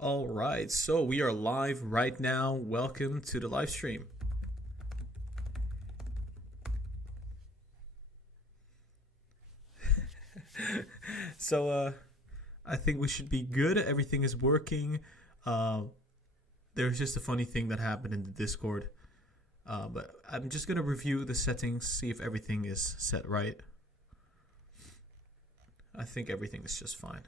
All right, so we are live right now. Welcome to the live stream. So I think we should be good. Everything is working. Uh, there's just a funny thing that happened in the Discord. But I'm just gonna review the settings, see if everything is set right. I think everything is just fine.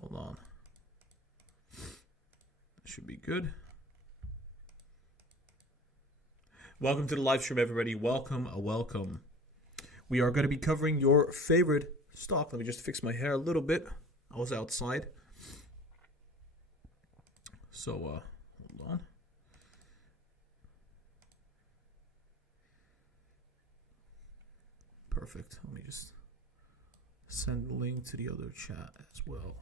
Hold on. Should be good. Welcome to the live stream, everybody. Welcome. We are going to be covering your favorite stock. Let me just fix my hair a little bit. I was outside. So, hold on. Perfect. Let me just send the link to the other chat as well.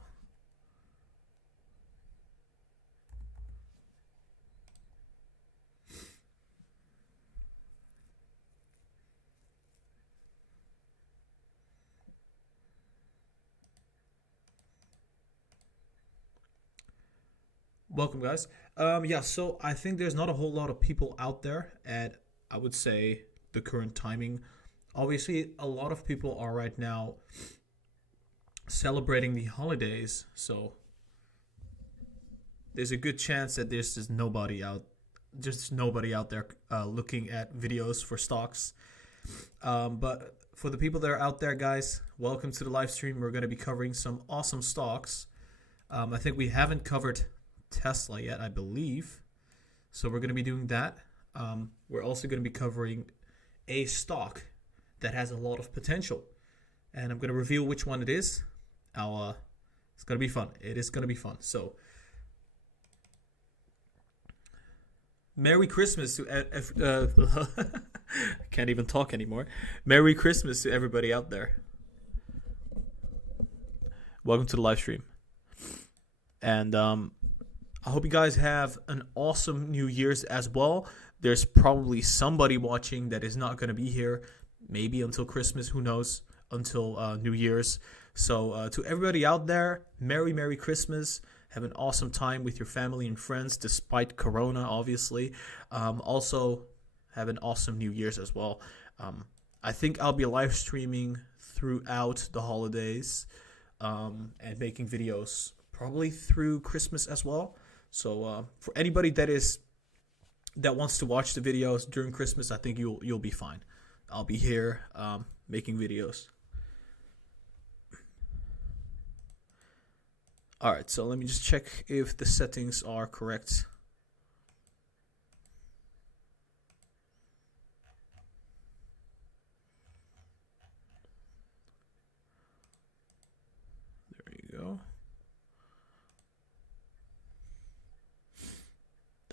Welcome, guys. So I think there's not a whole lot of people out there at, I would say, the current timing. Obviously, a lot of people are right now celebrating the holidays, so there's a good chance that there's just nobody out there looking at videos for stocks. But for the people that are out there, guys, welcome to the live stream. We're going to be covering some awesome stocks. I think we haven't covered Tesla yet, I believe. So we're going to be doing that. We're also going to be covering a stock that has a lot of potential. And I'm going to reveal which one it is. It's going to be fun. It is going to be fun. So, Merry Christmas to... I can't even talk anymore. Merry Christmas to everybody out there. Welcome to the live stream. And I hope you guys have an awesome New Year's as well. There's probably somebody watching that is not going to be here, maybe until Christmas, who knows, until New Year's. So to everybody out there, Merry Christmas. Have an awesome time with your family and friends, despite Corona, obviously. Also, have an awesome New Year's as well. I think I'll be live streaming throughout the holidays and making videos probably through Christmas as well. So for anybody that wants to watch the videos during Christmas, I think you'll be fine. I'll be here making videos. All right, so let me just check if the settings are correct. There you go.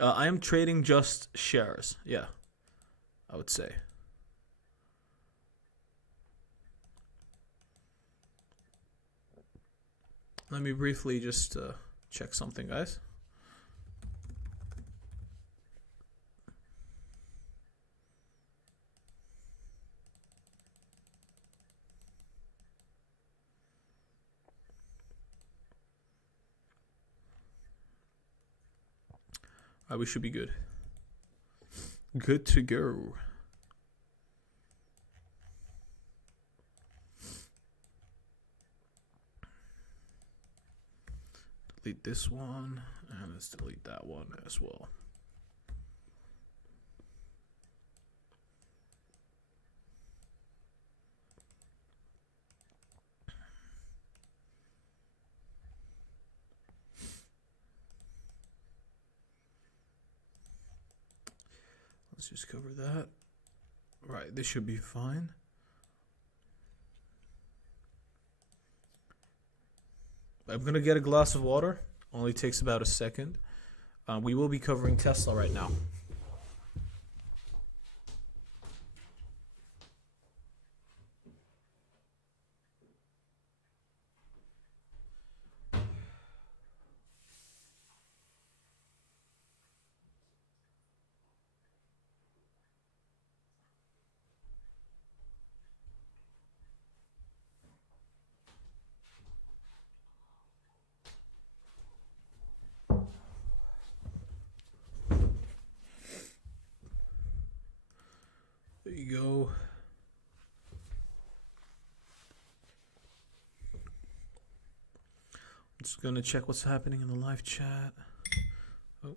I am trading just shares. Yeah, I would say. Let me briefly just check something, guys. All right, we should be good. Good to go. Delete this one, and let's delete that one as well. Let's just cover that. Right, this should be fine. I'm going to get a glass of water. Only takes about a second. We will be covering Tesla right now. you go. I'm just gonna check what's happening in the live chat. Oh.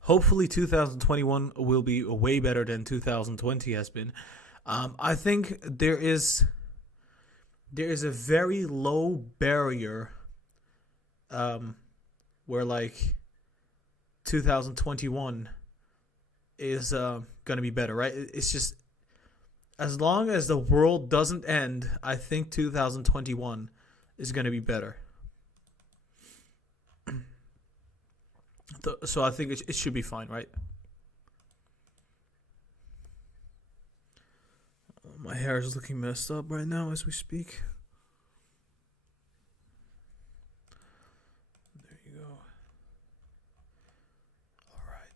Hopefully 2021 will be way better than 2020 has been. I think there is a very low barrier where like 2021 is gonna be better, right? It's just as long as the world doesn't end, I think 2021 is gonna be better. So I think it should be fine, right? My hair is looking messed up right now as we speak. There you go. All right.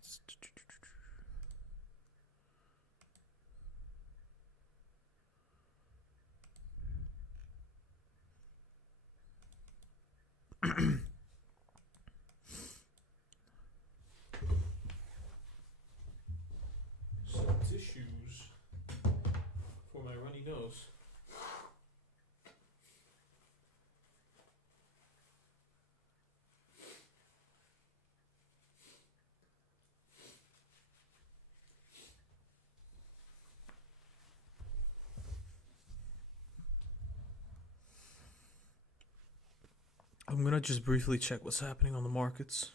Some tissues for my runny nose. I'm gonna just briefly check what's happening on the markets.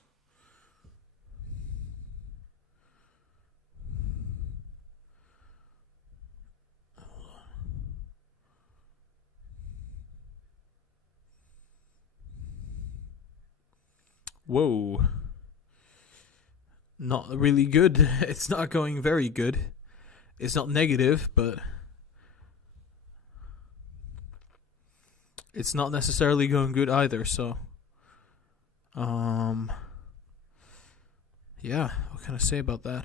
Whoa. Not really good. It's not going very good. It's not negative, but it's not necessarily going good either, so yeah, what can I say about that?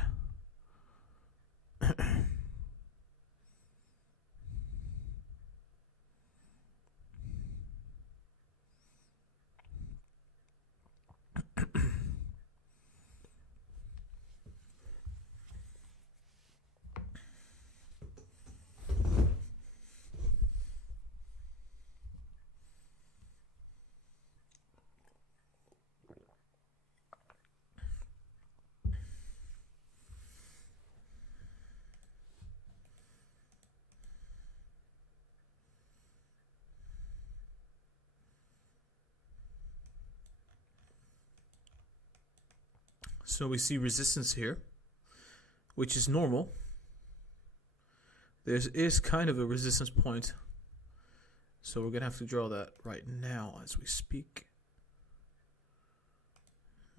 So we see resistance here, which is normal. There is kind of a resistance point. So we're going to have to draw that right now as we speak.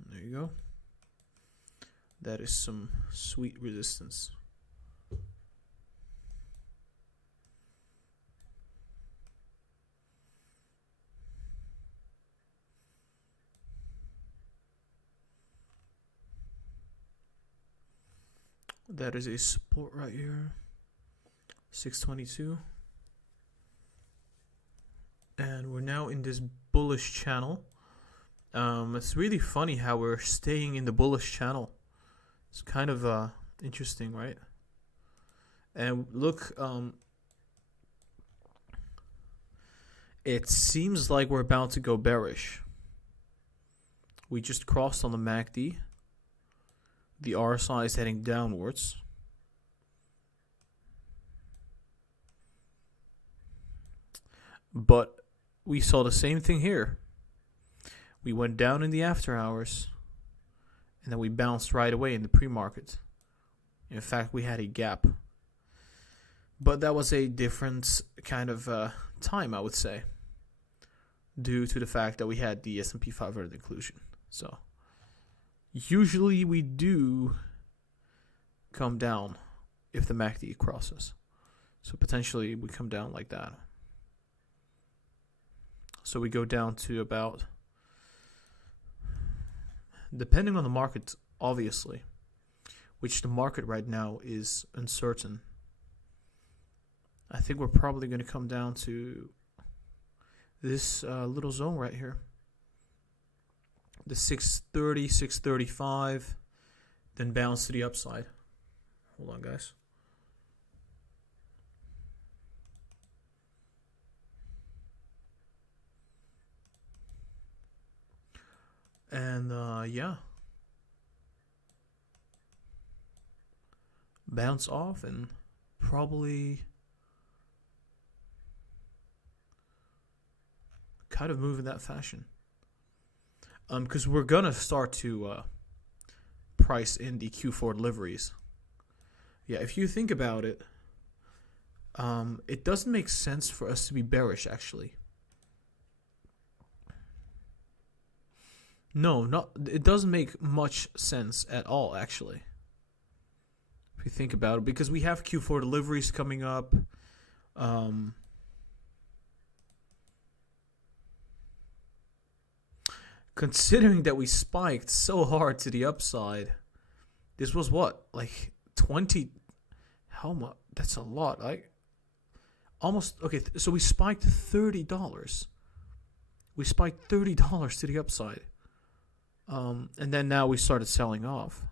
There you go. That is some sweet resistance. That is a support right here. 622. And we're now in this bullish channel. It's really funny how we're staying in the bullish channel. It's kind of interesting, right? And look, it seems like we're about to go bearish. We just crossed on the MACD. The RSI is heading downwards. But we saw the same thing here. We went down in the after hours, and then we bounced right away in the pre-market. In fact, we had a gap. But that was a different kind of time, I would say, due to the fact that we had the S&P 500 inclusion. So usually we do come down if the MACD crosses. So potentially we come down like that. So we go down to about, depending on the market, obviously, which the market right now is uncertain. I think we're probably going to come down to this little zone right here. the 630, 635, then bounce to the upside. Hold on, guys. And yeah, bounce off and probably kind of move in that fashion. Because we're gonna start to price in the Q4 deliveries. Yeah, if you think about it, it doesn't make sense for us to be bearish, actually. No, it doesn't make much sense at all, actually. If you think about it, because we have Q4 deliveries coming up. Considering that we spiked so hard to the upside, this was what, like 20? How much? That's a lot. Almost okay. So we spiked $30. We spiked $30 to the upside. And then now we started selling off.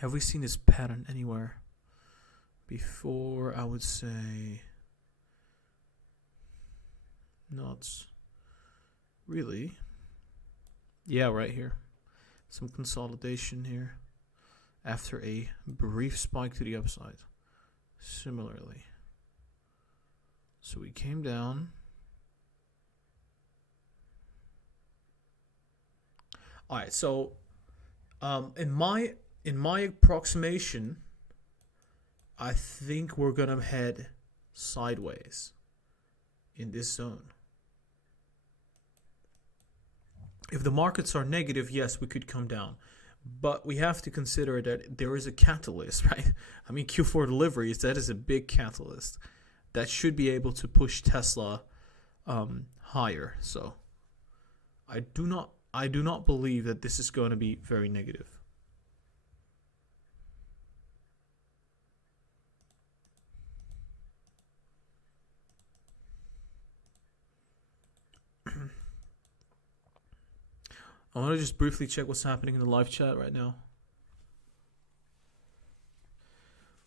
Have we seen this pattern anywhere before? I would say not really. Yeah, right here. Some consolidation here after a brief spike to the upside. Similarly. So we came down. All right, so in my approximation, I think we're gonna head sideways in this zone. If the markets are negative, yes, we could come down. But we have to consider that there is a catalyst, right? I mean, Q4 deliveries, that is a big catalyst that should be able to push Tesla higher. So I do not believe that this is going to be very negative. I want to just briefly check what's happening in the live chat right now.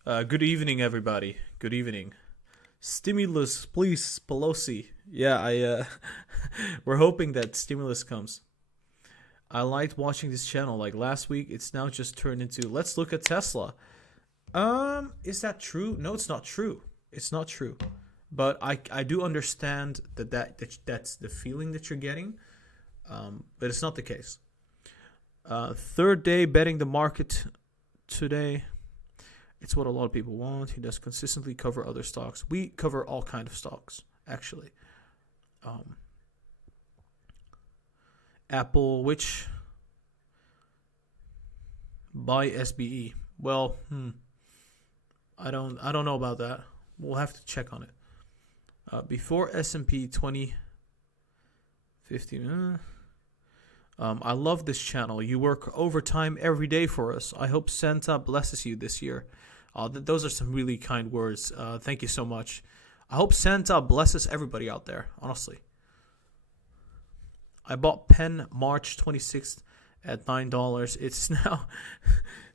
Good evening, everybody. Good evening. Stimulus, please, Pelosi. Yeah, we're hoping that stimulus comes. I liked watching this channel. Like last week, it's now just turned into let's look at Tesla. Is that true? No, it's not true. It's not true. But I do understand that's the feeling that you're getting. But it's not the case. Third day betting the market today. It's what a lot of people want. He does consistently cover other stocks. We cover all kind of stocks, actually. Apple, which buy SBE. Well, I don't know about that. We'll have to check on it. Before S&P 2050. I love this channel. You work overtime every day for us. I hope Santa blesses you this year. Those are some really kind words. Thank you so much. I hope Santa blesses everybody out there, honestly. I bought Pen March 26th at $9. It's now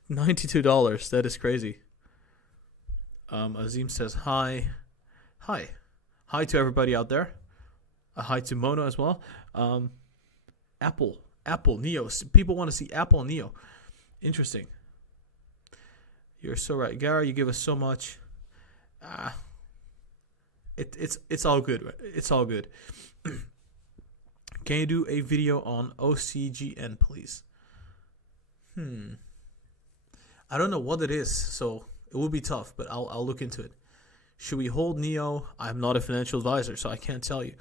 $92. That is crazy. Azim says hi. Hi. Hi to everybody out there. Hi to Mono as well. Apple, Neo. People want to see Apple and Neo. Interesting. You're so right. Gary, you give us so much. It's all good. Right? It's all good. Can you do a video on OCGN, please? I don't know what it is, so it will be tough, but I'll look into it. Should we hold Neo? I'm not a financial advisor, so I can't tell you.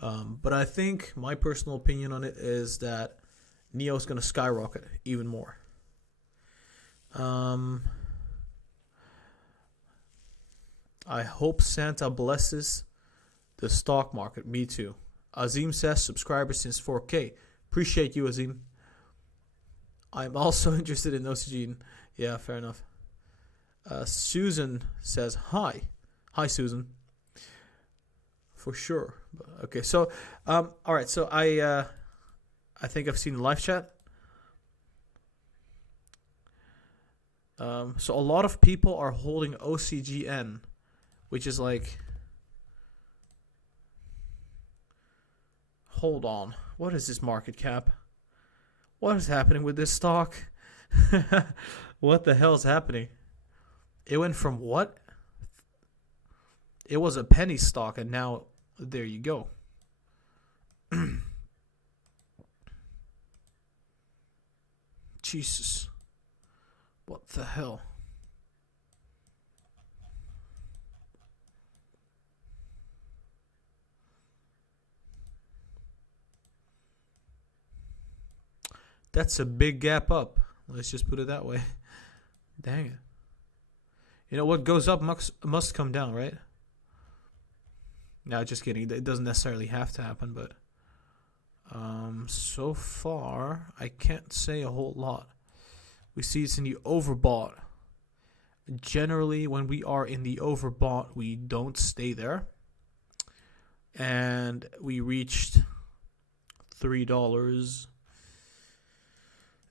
But I think my personal opinion on it is that Neo is going to skyrocket even more. I hope Santa blesses the stock market. Me too. Azim says subscriber since 4K. Appreciate you, Azim. I'm also interested in OCG. Yeah, fair enough. Susan says hi. Hi, Susan. For sure. Okay, so all right. So I I think I've seen the live chat. So a lot of people are holding OCGN, which is like, hold on, what is this market cap? What is happening with this stock? What the hell is happening? It went from what? It was a penny stock, and now there you go. Jesus. What the hell? That's a big gap up. Let's just put it that way. Dang it. You know, what goes up must come down, right? No, just kidding. It doesn't necessarily have to happen, but so far, I can't say a whole lot. We see it's in the overbought. Generally, when we are in the overbought, we don't stay there. And we reached $3.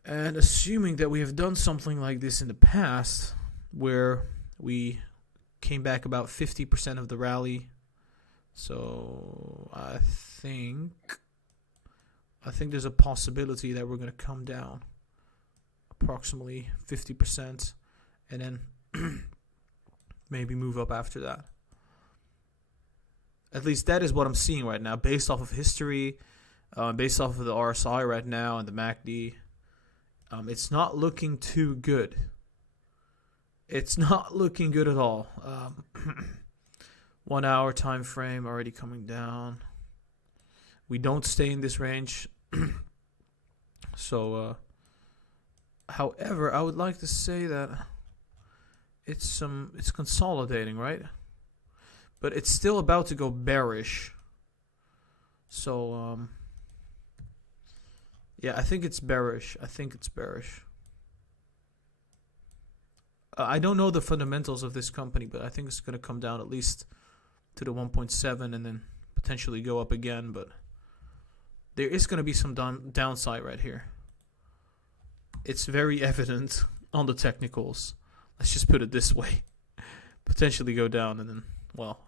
And assuming that we have done something like this in the past, where we came back about 50% of the rally, so I think there's a possibility that we're going to come down approximately 50% and then maybe move up after that. At least that is what I'm seeing right now, based off of history, based off of the RSI right now and the MACD. It's not looking too good. It's not looking good at all. 1 hour time frame already coming down. We don't stay in this range. So, however, I would like to say that it's consolidating, right? But it's still about to go bearish. So, yeah, I think it's bearish. I don't know the fundamentals of this company, but I think it's going to come down at least to the 1.7 and then potentially go up again. But there is going to be some downside right here. It's very evident on the technicals. Let's just put it this way. Potentially go down and then, well,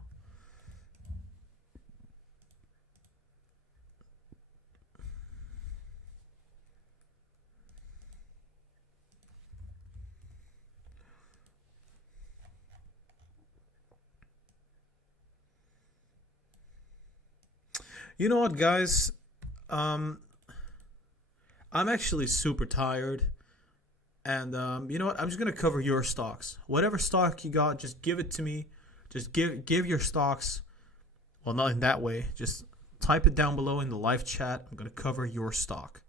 you know what, guys? I'm actually super tired. And you know what? I'm just going to cover your stocks. Whatever stock you got, just give it to me. Just give your stocks. Well, not in that way. Just type it down below in the live chat. I'm going to cover your stock.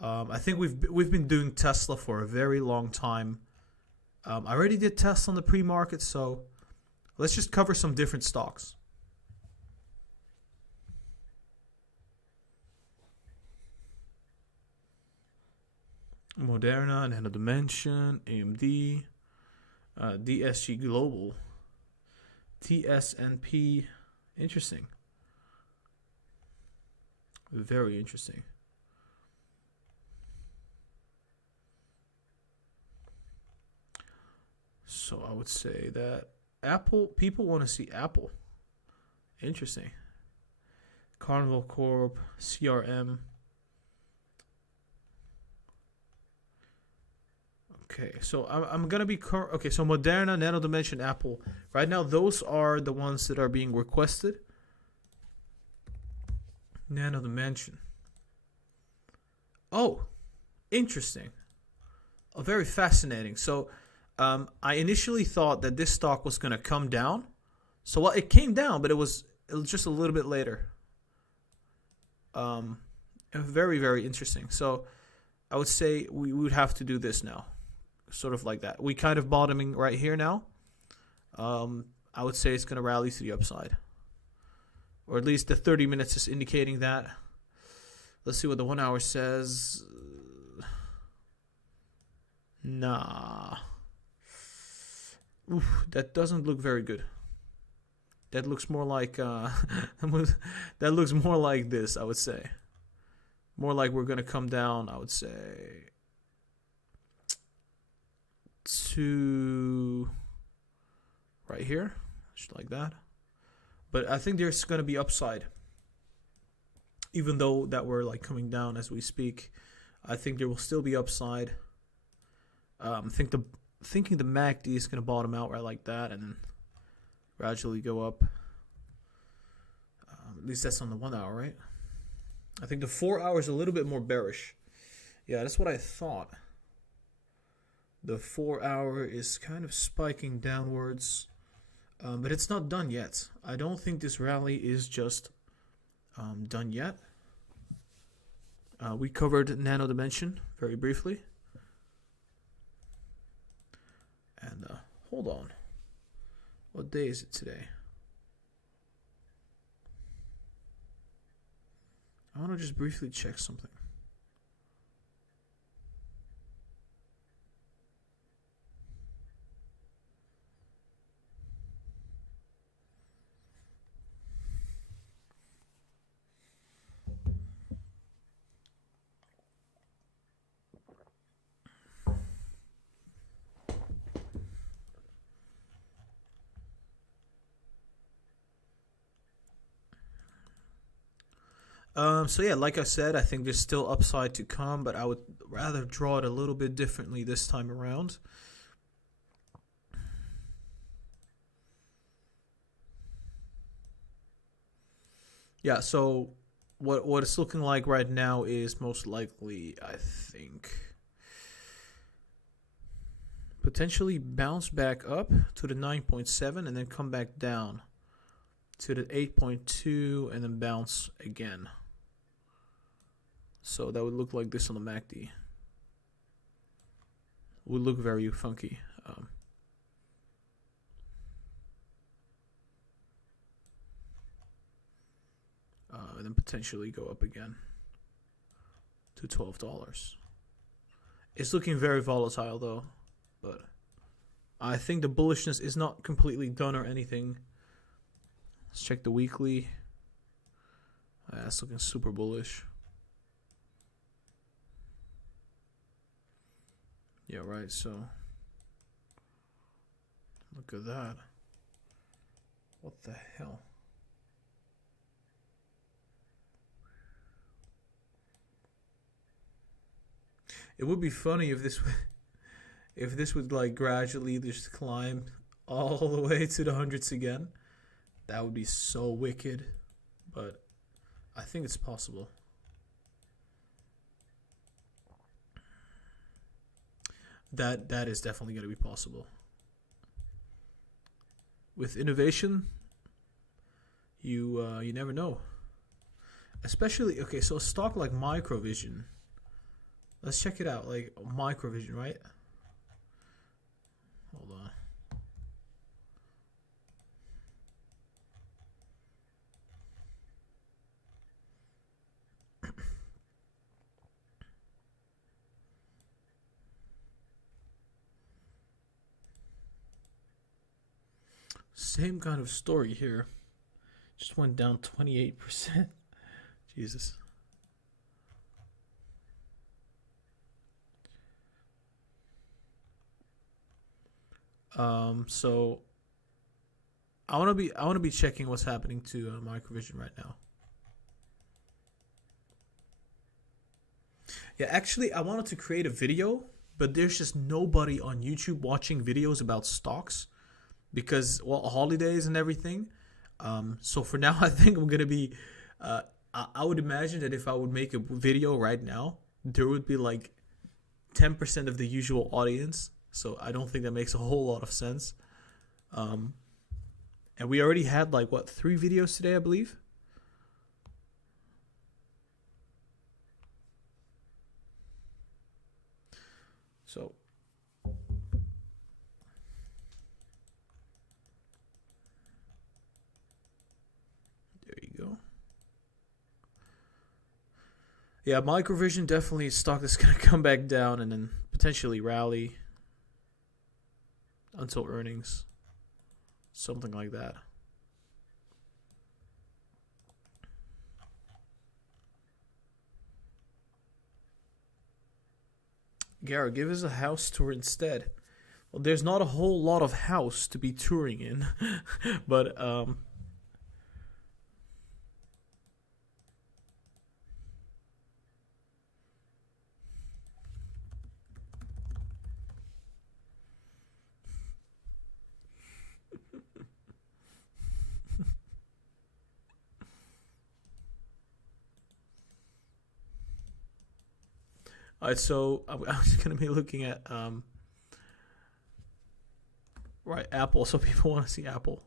I think we've been doing Tesla for a very long time. I already did Tesla on the pre-market, so let's just cover some different stocks. Moderna, Nano Dimension, AMD, DSG Global, TSNP. Interesting. Very interesting. So I would say that Apple, people want to see Apple. Interesting. Carnival Corp, CRM. Okay, so I'm gonna be okay. So Moderna, Nano Dimension, Apple. Right now, those are the ones that are being requested. Nano Dimension. Oh, interesting. Oh, very fascinating. So, I initially thought that this stock was gonna come down. So, well, it came down, but it was just a little bit later. Very, very interesting. So, I would say we would have to do this now. Sort of like that. We kind of bottoming right here now. I would say it's going to rally to the upside. Or at least the 30 minutes is indicating that. Let's see what the 1 hour says. Nah. Oof, that doesn't look very good. That looks more like that looks more like this, I would say. More like we're gonna come down, I would say, to right here, just like that. But I think there's gonna be upside, even though that we're like coming down as we speak. I think there will still be upside. Thinking the MACD is gonna bottom out right like that, and then gradually go up. At least that's on the 1 hour, right? I think the 4 hour is a little bit more bearish. Yeah, that's what I thought. The 4 hour is kind of spiking downwards, but it's not done yet. I don't think this rally is just done yet. We covered Nano Dimension very briefly. And hold on. What day is it today? I want to just briefly check something. So yeah, like I said, I think there's still upside to come, but I would rather draw it a little bit differently this time around. Yeah, so what it's looking like right now is most likely, I think, potentially bounce back up to the 9.7 and then come back down to the 8.2 and then bounce again. So that would look like this on the MACD. Would look very funky. And then potentially go up again to $12. It's looking very volatile though, but I think the bullishness is not completely done or anything. Let's check the weekly. That's looking super bullish. Yeah, right, so look at that. What the hell? It would be funny if this would like gradually just climb all the way to the hundreds again. That would be so wicked, but I think it's possible. That is definitely going to be possible. With innovation, you never know. Especially, okay, so a stock like Microvision. Let's check it out, like Microvision, right? Hold on. Same kind of story here. Just went down 28%. Jesus. So I want to be checking what's happening to Microvision right now. Yeah, actually, I wanted to create a video, but there's just nobody on YouTube watching videos about stocks because, well, holidays and everything. So for now, I think I'm gonna be. I would imagine that if I would make a video right now, there would be like 10% of the usual audience. So I don't think that makes a whole lot of sense. And we already had like what, 3 videos today, I believe. So there you go. Yeah, Microvision definitely a stock that's gonna come back down and then potentially rally until earnings, something like that. Garrett, give us a house tour instead. Well, there's not a whole lot of house to be touring in, but alright. So I'm just gonna be looking at right, Apple. So people want to see Apple.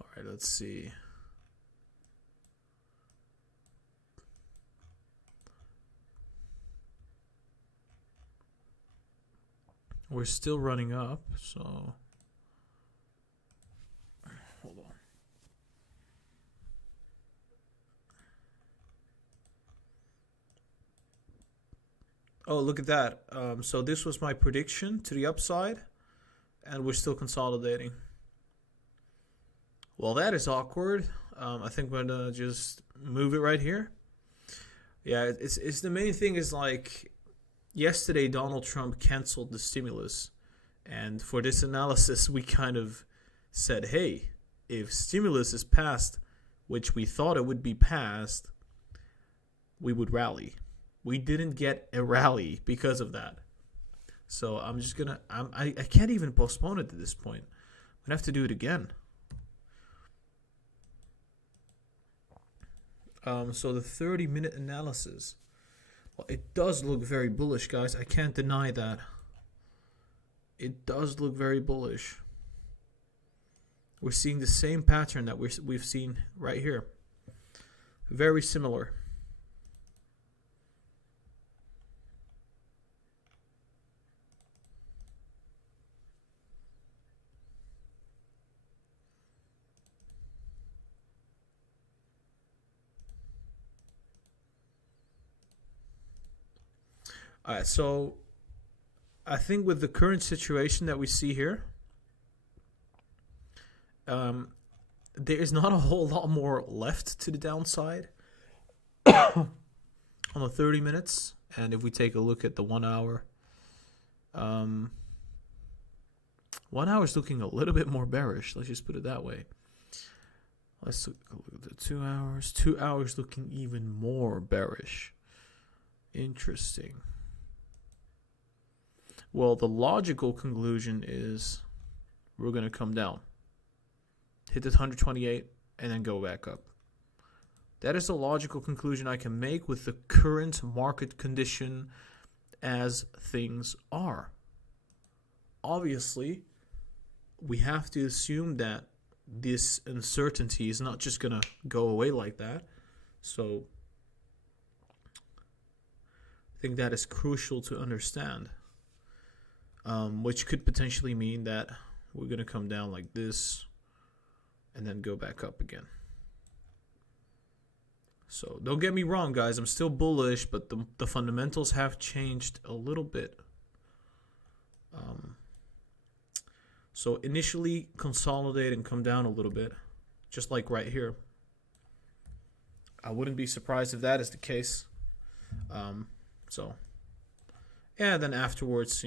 All right, let's see. We're still running up, so hold on. Oh, look at that. So this was my prediction to the upside, and we're still consolidating. Well, that is awkward. I think we're gonna just move it right here. Yeah, it's the main thing is like yesterday Donald Trump canceled the stimulus, and for this analysis we kind of said, hey, if stimulus is passed, which we thought it would be passed, we would rally. We didn't get a rally because of that. So I'm just gonna I can't even postpone it at this point. I'm gonna have to do it again. So the 30-minute analysis. Well, it does look very bullish, guys. I can't deny that. It does look very bullish. We're seeing the same pattern that we've seen right here. Very similar. All right, so I think with the current situation that we see here, there is not a whole lot more left to the downside on the 30 minutes. And if we take a look at the 1 hour, 1 hour is looking a little bit more bearish. Let's just put it that way. Let's look at the 2 hours. 2 hours looking even more bearish. Interesting. Well, the logical conclusion is we're going to come down, hit this 128, and then go back up. That is the logical conclusion I can make with the current market condition as things are. Obviously, we have to assume that this uncertainty is not just going to go away like that. So I think that is crucial to understand. Which could potentially mean that we're going to come down like this and then go back up again. So don't get me wrong, guys. I'm still bullish, but the fundamentals have changed a little bit. So initially consolidate and come down a little bit, just like right here. I wouldn't be surprised if that is the case. So, yeah, then afterwards,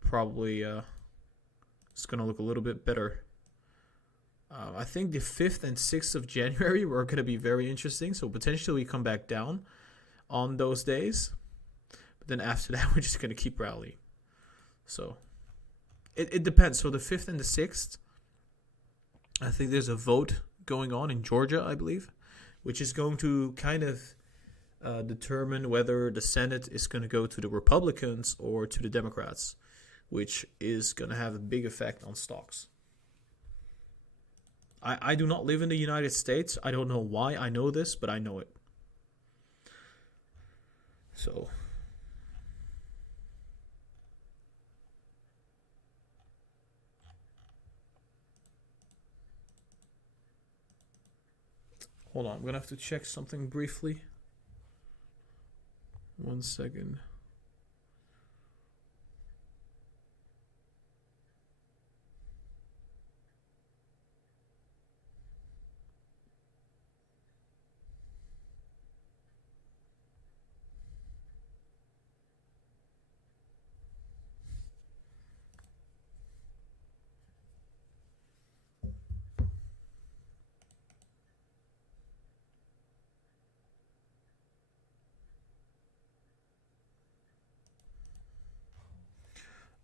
probably it's going to look a little bit better. I think the 5th and 6th of January were going to be very interesting. So potentially we come back down on those days. But then after that, we're just going to keep rallying. So it depends. So the 5th and the 6th, I think there's a vote going on in Georgia, I believe, which is going to kind of determine whether the Senate is going to go to the Republicans or to the Democrats, which is going to have a big effect on stocks. I do not live in the United States. I don't know why I know this, but I know it. So hold on, I'm going to have to check something briefly. 1 second.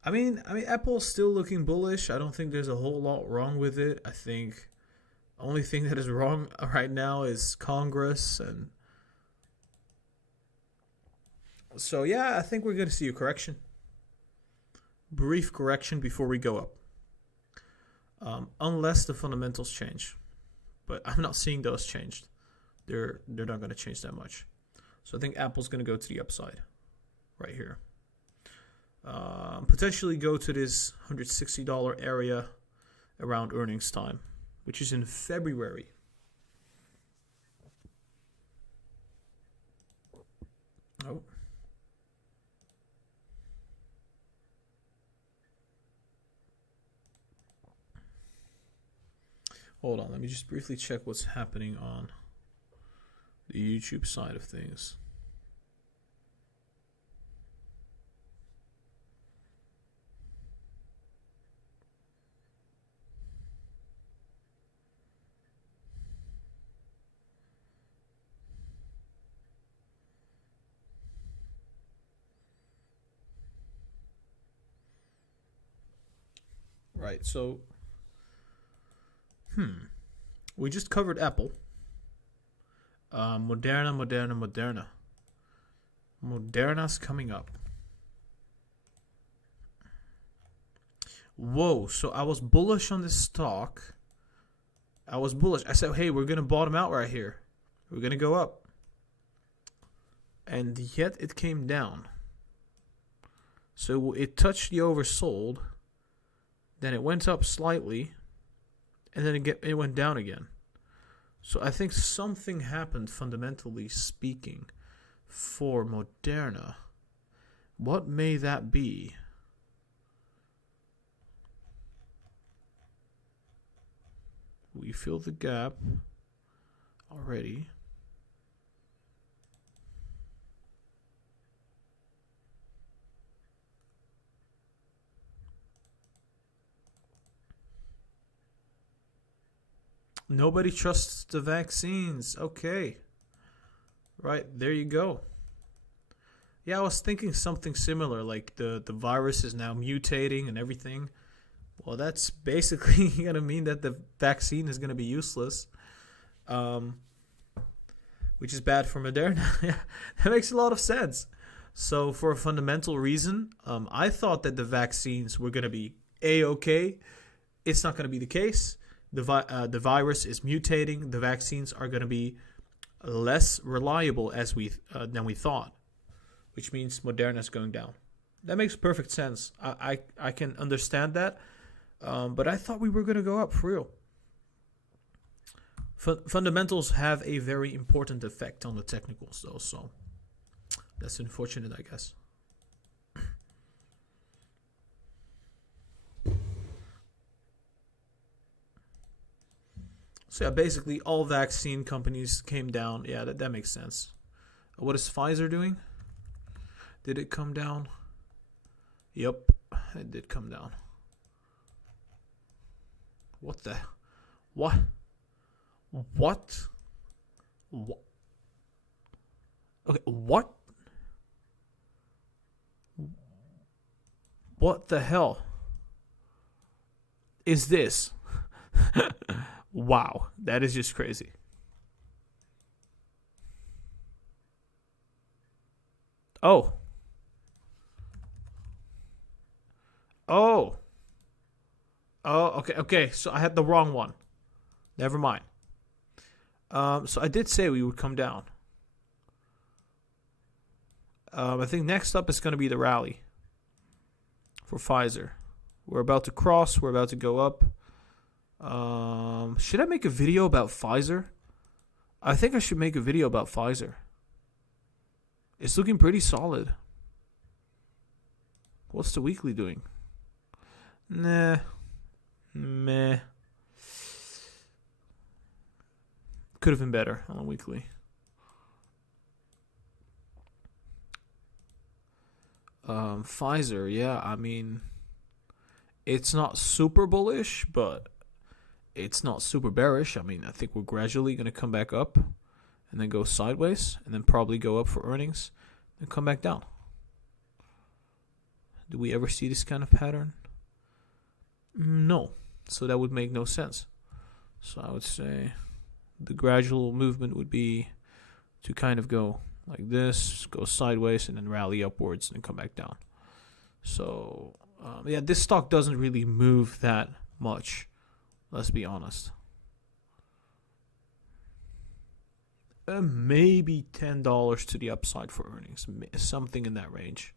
I mean, Apple's still looking bullish. I don't think there's a whole lot wrong with it. I think only thing that is wrong right now is Congress, and so yeah, I think we're going to see a correction, brief correction before we go up, unless the fundamentals change. But I'm not seeing those changed. They're not going to change that much. So I think Apple's going to go to the upside, right here. Potentially go to this $160 area around earnings time, which is in February. Oh. Hold on, let me just briefly check what's happening on the YouTube side of things. Right, so we just covered Apple. Moderna. Moderna's coming up. Whoa, so I was bullish on this stock. I was bullish. I said, hey, we're going to bottom out right here. We're going to go up. And yet it came down. So it touched the oversold. Then it went up slightly. And then it went down again. So I think something happened, fundamentally speaking, for Moderna. What may that be? We fill the gap already. Nobody trusts the vaccines. Okay. Right, there you go. Yeah, I was thinking something similar, like the virus is now mutating and everything. Well, that's basically going to mean that the vaccine is going to be useless, which is bad for Moderna. Yeah, that makes a lot of sense. So for a fundamental reason, I thought that the vaccines were going to be A-okay. It's not going to be the case. The virus is mutating. The vaccines are going to be less reliable than we thought, which means Moderna is going down. That makes perfect sense. I can understand that, but I thought we were going to go up for real. Fundamentals have a very important effect on the technicals, though, so that's unfortunate, I guess. So yeah, basically all vaccine companies came down. Yeah, that makes sense. What is Pfizer doing? Did it come down? Yep, it did come down. What the? What? What? What? Okay, what? What the hell is this? Wow, that is just crazy. Oh. Oh. Oh, okay. So I had the wrong one. Never mind. So I did say we would come down. I think next up is going to be the rally for Pfizer. We're about to cross. We're about to go up. Should I make a video about Pfizer? I think I should make a video about Pfizer. It's looking pretty solid. What's the weekly doing? Nah. Meh. Could have been better on a weekly. Pfizer, yeah, I mean, it's not super bullish, but it's not super bearish. I mean, I think we're gradually going to come back up and then go sideways and then probably go up for earnings and come back down. Do we ever see this kind of pattern? No. So that would make no sense. So I would say the gradual movement would be to kind of go like this, go sideways, and then rally upwards and come back down. So, yeah, this stock doesn't really move that much. Let's be honest. Maybe $10 to the upside for earnings. Something in that range.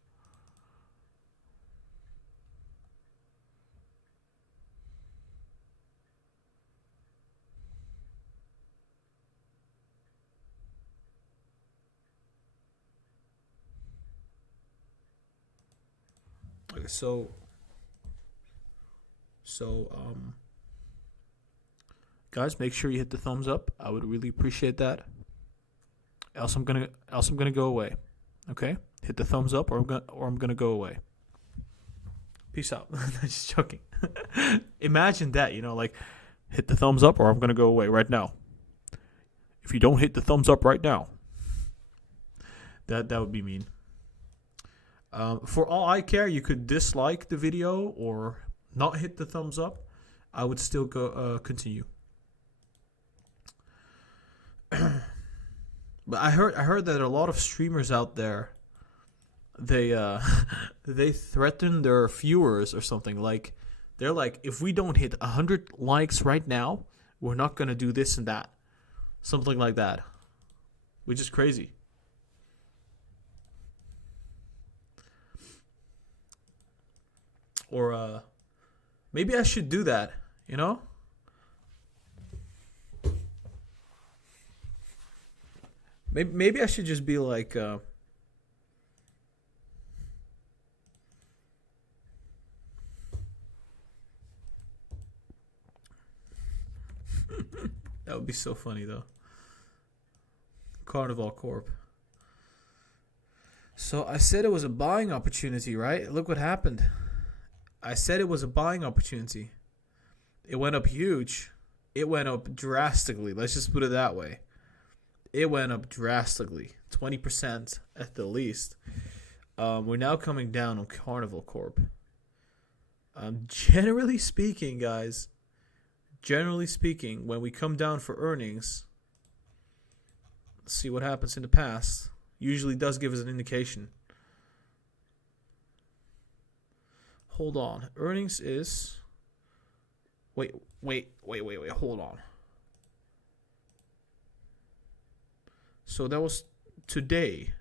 Okay, so guys, make sure you hit the thumbs up. I would really appreciate that. Else I'm gonna go away. Okay? Hit the thumbs up, or I'm gonna go away. Peace out. Just joking. Imagine that, like hit the thumbs up, or I'm gonna go away right now. If you don't hit the thumbs up right now, that would be mean. For all I care, you could dislike the video or not hit the thumbs up. I would still go continue. But I heard that a lot of streamers out there, they they threaten their viewers or something. Like they're like, if we don't hit 100 likes right now, we're not gonna do this and that, something like that, which is crazy. Or maybe I should do that, Maybe I should just be like, that would be so funny though. Carnival Corp. So I said it was a buying opportunity, right? Look what happened. I said it was a buying opportunity. It went up huge. It went up drastically. Let's just put it that way. It went up drastically, 20% at the least. We're now coming down on Carnival Corp. Generally speaking, guys, when we come down for earnings, let's see what happens in the past. Usually does give us an indication. Hold on. Earnings is... Wait, hold on. So that was today.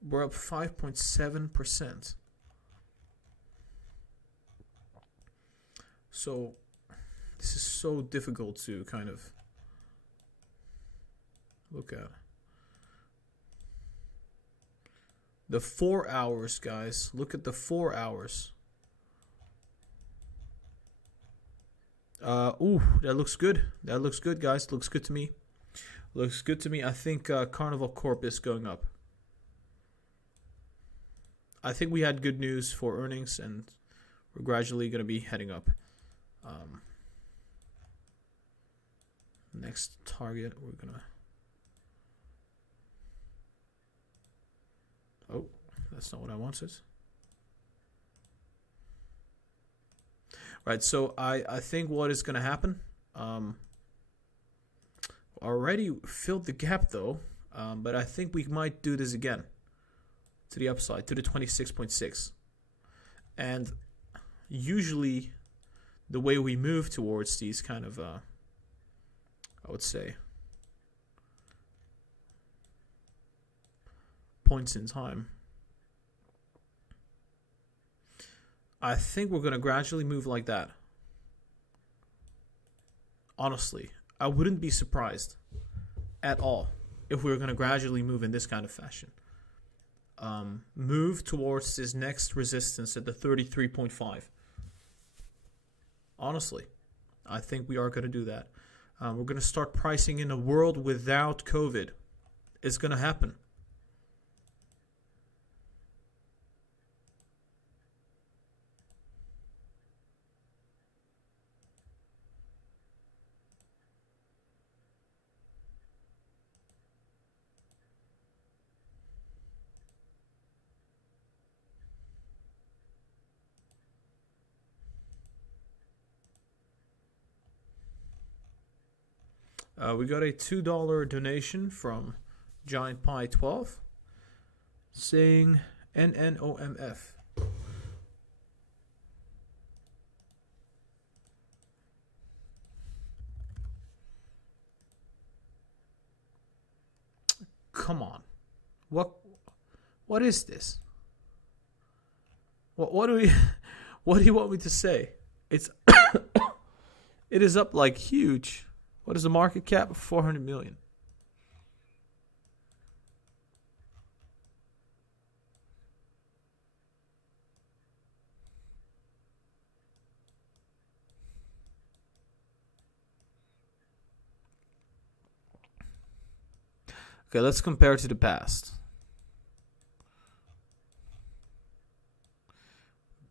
We're up 5.7%. So this is so difficult to kind of look at. The 4 hours, guys. Look at the 4 hours. Ooh, that looks good. That looks good, guys. Looks good to me. Looks good to me. I think Carnival Corp is going up. I think we had good news for earnings, and we're gradually going to be heading up. Next target, we're going to... Oh, that's not what I wanted. Right, so I think what is going to happen, already filled the gap though, but I think we might do this again to the upside, to the 26.6. And usually the way we move towards these kind of, I would say, points in time, I think we're going to gradually move like that. Honestly, I wouldn't be surprised at all if we were going to gradually move in this kind of fashion. Move towards this next resistance at the 33.5. Honestly, I think we are going to do that. We're going to start pricing in a world without COVID. It's going to happen. We got a $2 donation from Giant Pie 12 saying NNOMF. Come on. What is this? What do we what do you want me to say? It is up like huge. What is the market cap? 400 million. Okay, let's compare to the past.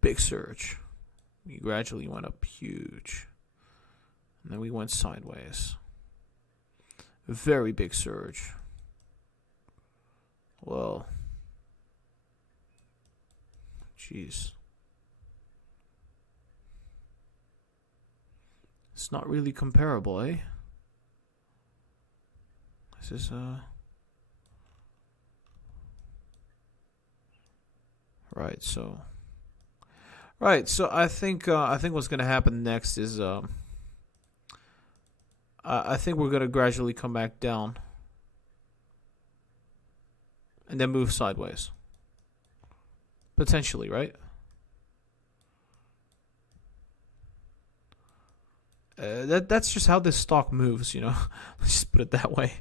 Big surge. We gradually went up huge. And then we went sideways. A very big surge. Well, jeez. It's not really comparable, eh? This is right. So I think what's gonna happen next is I think we're gonna gradually come back down and then move sideways. Potentially, right? That's just how this stock moves, you know. Let's just put it that way.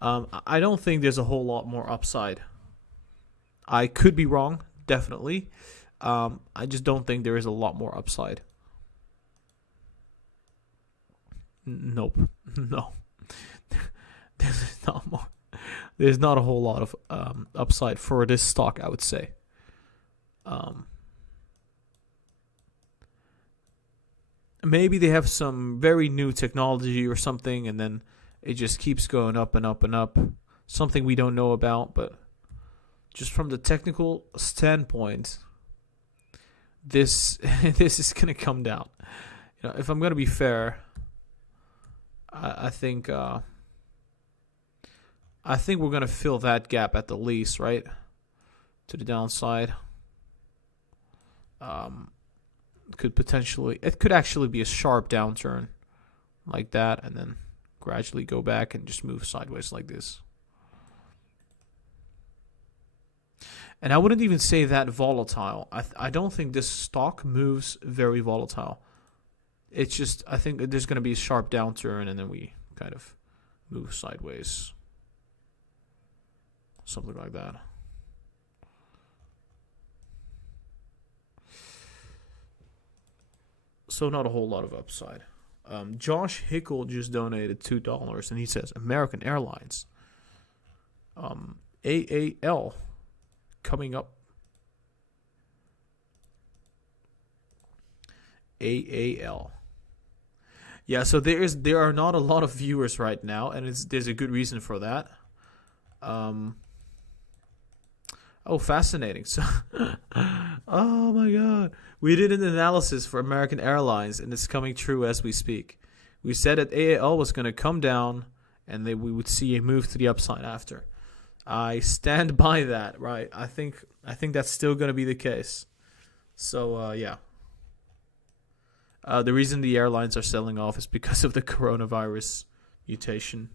I don't think there's a whole lot more upside. I could be wrong, definitely. I just don't think there is a lot more upside. Nope. No. There's not more. There's not a whole lot of upside for this stock, I would say. Maybe they have some very new technology or something, and then it just keeps going up and up and up. Something we don't know about, but just from the technical standpoint, this is gonna come down. You know, if I'm gonna be fair, I think we're gonna fill that gap at the least, right? To the downside. It could actually be a sharp downturn like that, and then gradually go back and just move sideways like this. And I wouldn't even say that volatile. I don't think this stock moves very volatile. It's just, I think there's going to be a sharp downturn, and then we kind of move sideways. Something like that. So not a whole lot of upside. Josh Hickle just donated $2, and he says American Airlines, AAL, coming up. AAL. Yeah, so there are not a lot of viewers right now, and there's a good reason for that. Oh, fascinating. So, oh my God. We did an analysis for American Airlines, and it's coming true as we speak. We said that AAL was going to come down, and we would see a move to the upside after. I stand by that, right? I think that's still going to be the case. So, yeah. The reason the airlines are selling off is because of the coronavirus mutation.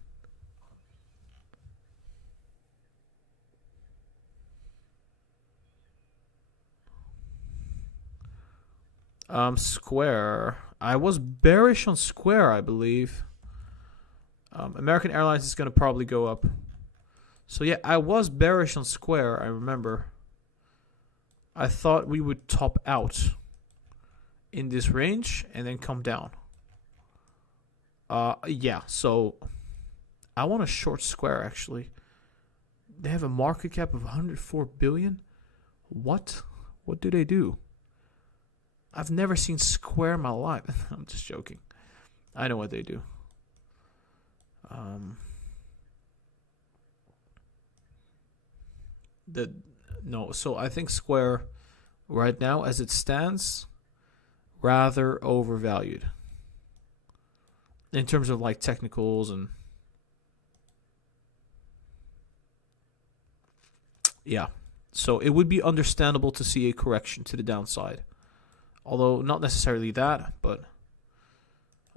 Square. I was bearish on Square, I believe. American Airlines is going to probably go up. So yeah, I was bearish on Square, I remember. I thought we would top out in this range and then come down. Yeah, so I want to short Square, actually. They have a market cap of 104 billion. What do they do? I've never seen Square in my life. I'm just joking. I know what they do. So I think Square right now, as it stands, rather overvalued in terms of like technicals and Yeah. So it would be understandable to see a correction to the downside. Although not necessarily that, but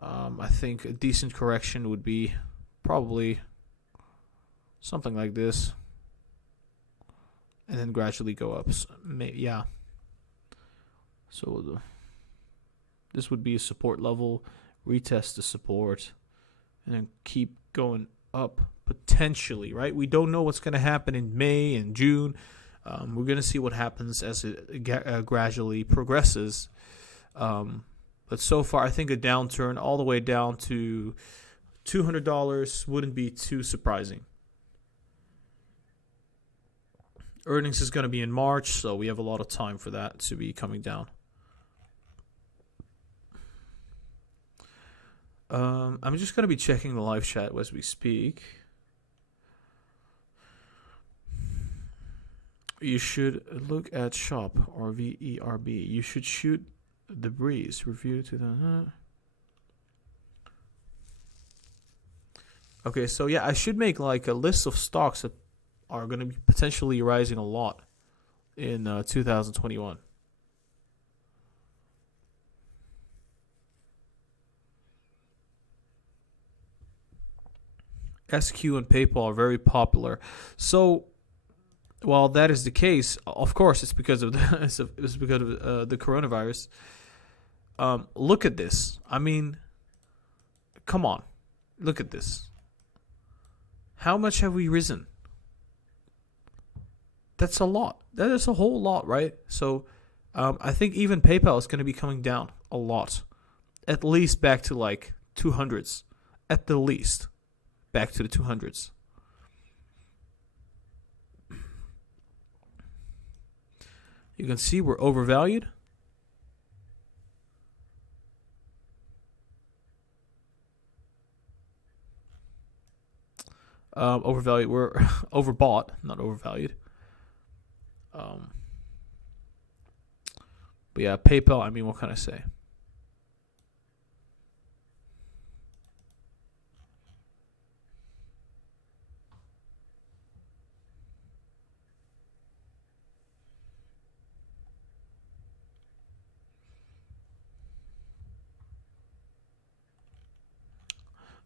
I think a decent correction would be probably something like this. And then gradually go up. So, yeah. So this would be a support level. Retest the support. And then keep going up potentially, right? We don't know what's going to happen in May and June. We're going to see what happens as it gradually progresses. But so far, I think a downturn all the way down to $200 wouldn't be too surprising. Earnings is going to be in March, so we have a lot of time for that to be coming down. I'm just going to be checking the live chat as we speak. You should look at shop or VERB. You should shoot the breeze. Review to the... Okay, so yeah, I should make like a list of stocks that are going to be potentially rising a lot in 2021. SQ and PayPal are very popular. So, while that is the case, of course, it's because of the coronavirus. Look at this. I mean, come on, look at this. How much have we risen? That's a lot. That is a whole lot, right? So, I think even PayPal is going to be coming down a lot, at least back to like 200s, at the least. Back to the 200s. You can see we're overvalued. Overvalued. We're overbought, not overvalued. But yeah, PayPal. I mean, what can I say?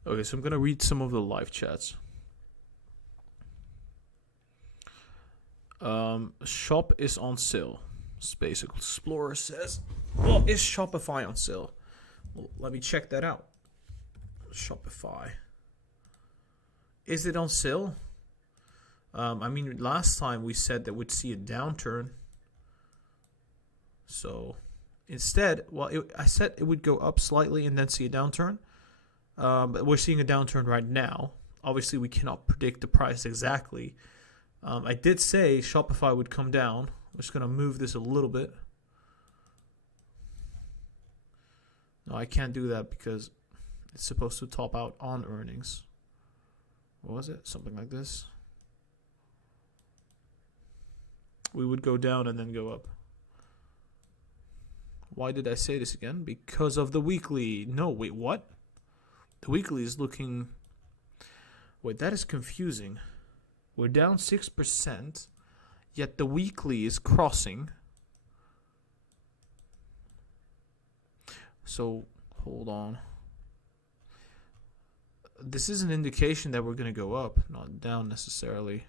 Okay, so I'm going to read some of the live chats. Shop is on sale. Space Explorer says, well, is Shopify on sale? Well, let me check that out. Shopify. Is it on sale? I mean, last time we said that we'd see a downturn. So instead, well, I said it would go up slightly and then see a downturn. But we're seeing a downturn right now. Obviously, we cannot predict the price exactly. I did say Shopify would come down. I'm just going to move this a little bit. No, I can't do that because it's supposed to top out on earnings. What was it? Something like this. We would go down and then go up. Why did I say this again? Because of the weekly. No, wait, what? The weekly is looking... Wait, that is confusing. We're down 6%, yet the weekly is crossing. So, hold on. This is an indication that we're going to go up, not down necessarily.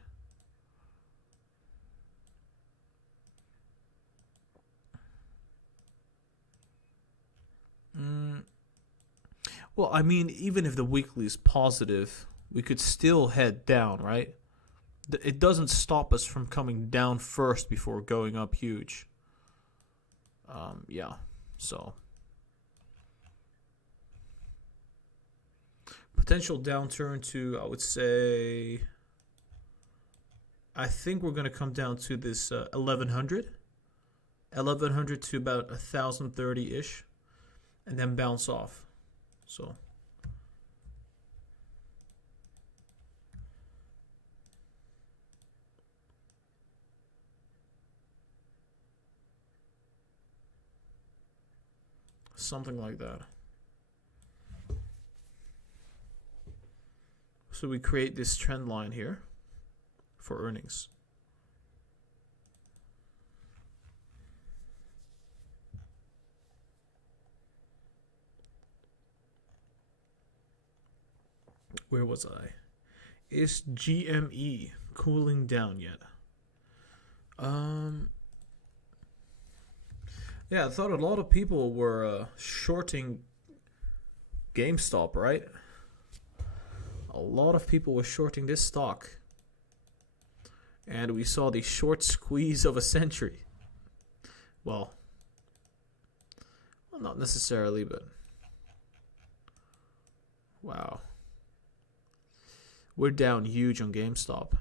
Well, I mean, even if the weekly is positive, we could still head down, right? It doesn't stop us from coming down first before going up huge. Yeah, so. Potential downturn to, I would say, I think we're going to come down to this 1100. 1100 to about 1030-ish. And then bounce off. So. Something like that. So we create this trend line here for earnings. Where was I? Is GME cooling down yet? Yeah, I thought a lot of people were shorting GameStop, right? A lot of people were shorting this stock. And we saw the short squeeze of a century. Well, not necessarily, but wow. We're down huge on GameStop.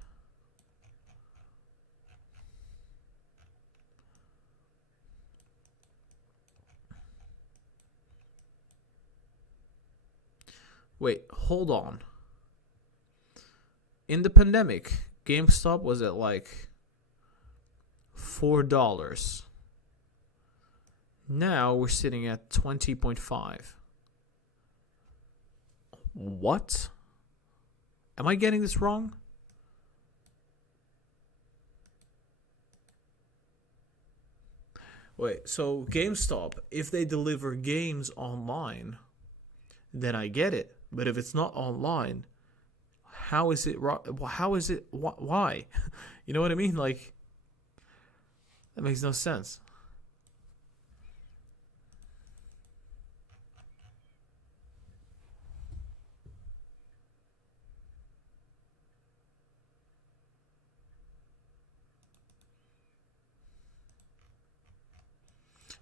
Wait, hold on. In the pandemic, GameStop was at like $4. Now we're sitting at 20.5. What? Am I getting this wrong? Wait, so GameStop, if they deliver games online, then I get it. But if it's not online, how is it? How is it? Why? You know what I mean? Like, that makes no sense.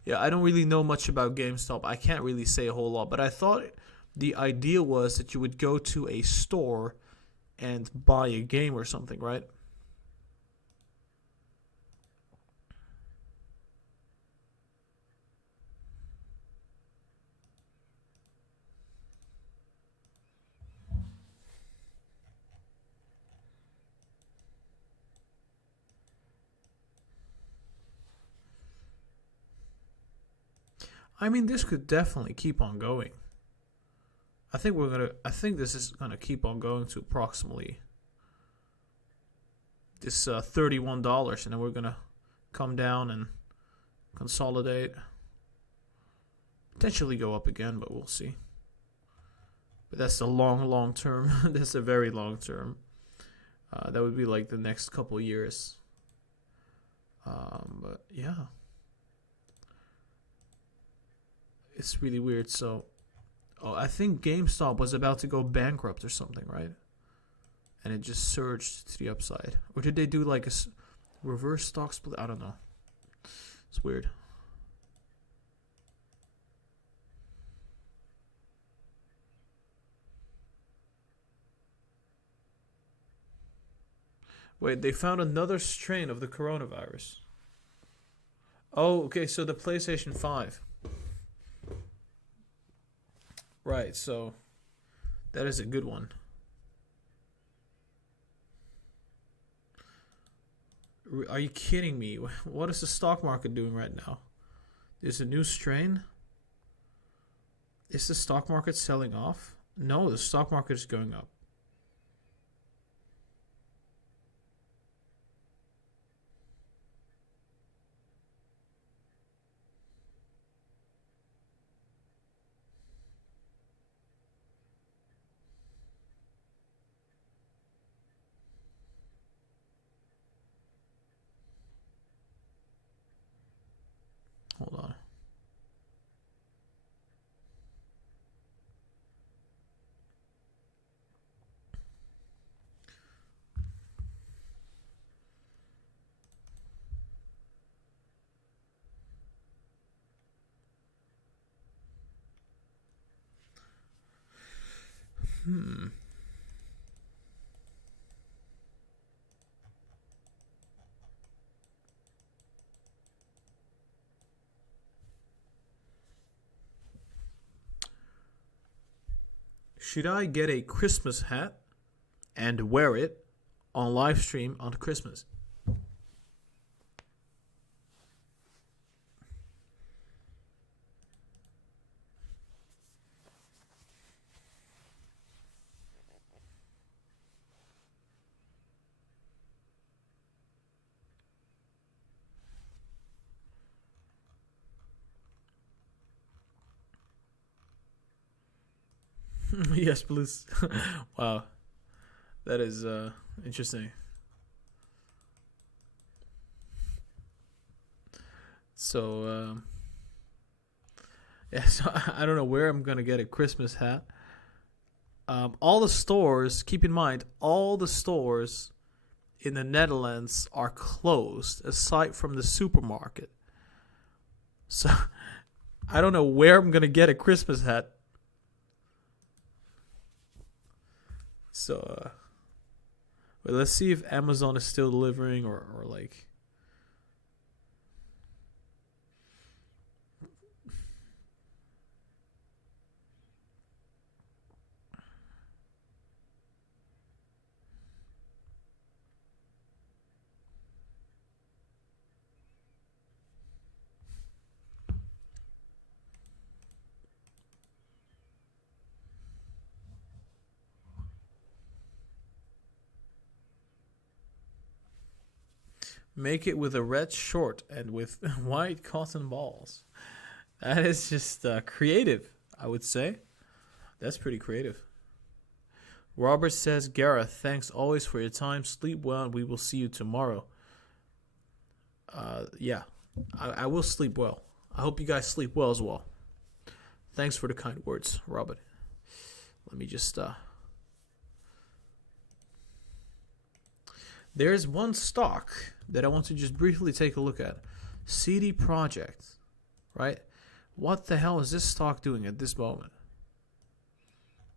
Yeah, I don't really know much about GameStop. I can't really say a whole lot, but I thought the idea was that you would go to a store and buy a game or something, right? I mean, this could definitely keep on going. I think this is gonna keep on going to approximately this $31, and then we're gonna come down and consolidate. Potentially go up again, but we'll see. But that's a long term. That's a very long term. That would be like the next couple years. But yeah, it's really weird. So, I think GameStop was about to go bankrupt or something, right? And it just surged to the upside. Or did they do like a reverse stock split? I don't know. It's weird. Wait, they found another strain of the coronavirus. Oh, okay, so the PlayStation 5. Right, so that is a good one. Are you kidding me? What is the stock market doing right now? There's a new strain? Is the stock market selling off? No, the stock market is going up. Hold on. Hmm. Should I get a Christmas hat and wear it on live stream on Christmas? Yes, please. Wow, that is interesting. So yeah, so I don't know where I'm gonna get a Christmas hat. All the stores, keep in mind, all the stores in the Netherlands are closed aside from the supermarket. So I don't know where I'm gonna get a Christmas hat. So but let's see if Amazon is still delivering or like. Make it with a red short and with white cotton balls. That is just creative, I would say. That's pretty creative. Robert says, Gareth, thanks always for your time. Sleep well, and we will see you tomorrow. Yeah, I will sleep well. I hope you guys sleep well as well. Thanks for the kind words, Robert. Let me just. There's one stock that I want to just briefly take a look at. CD Projekt, right? What the hell is this stock doing at this moment?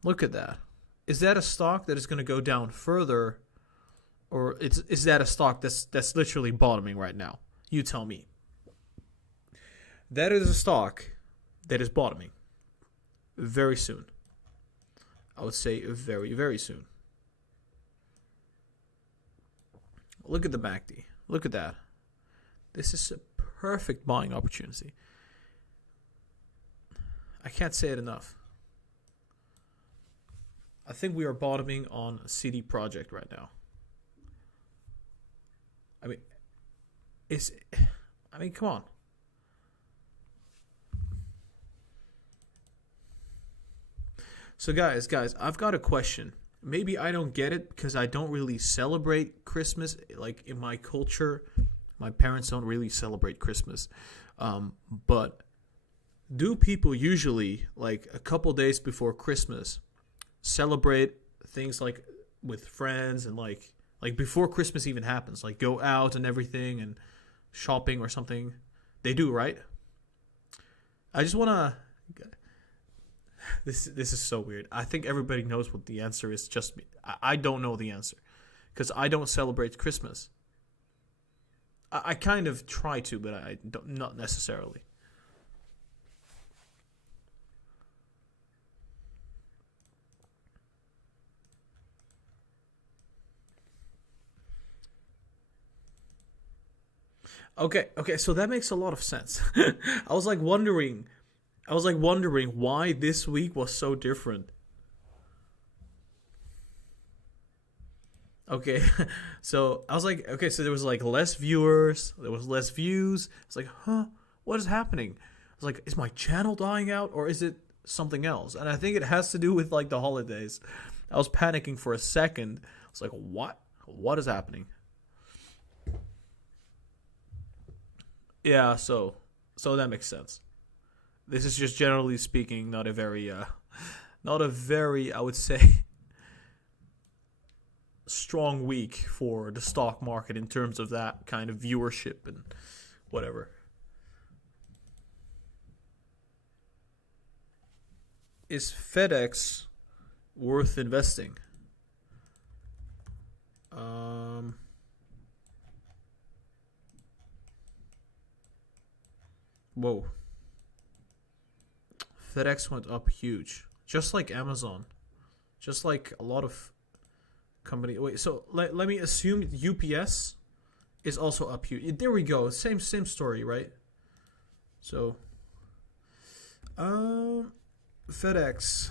Look at that. Is that a stock that is going to go down further, or is that a stock that's literally bottoming right now? You tell me. That is a stock that is bottoming very soon. I would say very, very soon. Look at the MACD. Look at that. This is a perfect buying opportunity. I can't say it enough. I think we are bottoming on CD Projekt right now. Come on. So guys, I've got a question. Maybe I don't get it because I don't really celebrate Christmas. Like in my culture, my parents don't really celebrate Christmas. But do people usually, like a couple days before Christmas, celebrate things like with friends and like before Christmas even happens, like go out and everything and shopping or something? They do, right? I just want to. This is so weird. I think everybody knows what the answer is. Just me. I don't know the answer because I don't celebrate Christmas. I kind of try to, but I don't, not necessarily. Okay, so that makes a lot of sense. I was like wondering why this week was so different. Okay, so I was like, okay, so there was like less viewers, there was less views. It's like, huh, what is happening? I was like, is my channel dying out or is it something else? And I think it has to do with like the holidays. I was panicking for a second. I was like, what? What is happening? Yeah, so that makes sense. This is just generally speaking not a very I would say strong week for the stock market in terms of that kind of viewership and whatever. Is Fedex worth investing? Whoa. FedEx went up huge, just like Amazon, just like a lot of company. Wait, so let me assume UPS is also up huge. There we go. Same story, right? So, FedEx.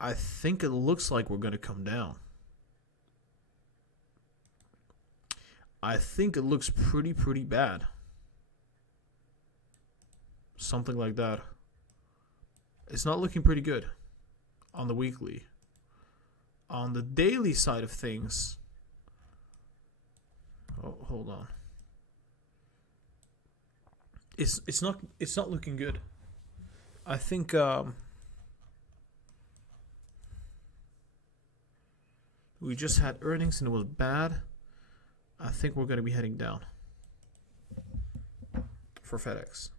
I think it looks like we're gonna come down. I think it looks pretty bad. Something like that. It's not looking pretty good on the weekly. On the daily side of things, oh, hold on. It's not looking good. I think we just had earnings and it was bad. I think we're going to be heading down for Fedex.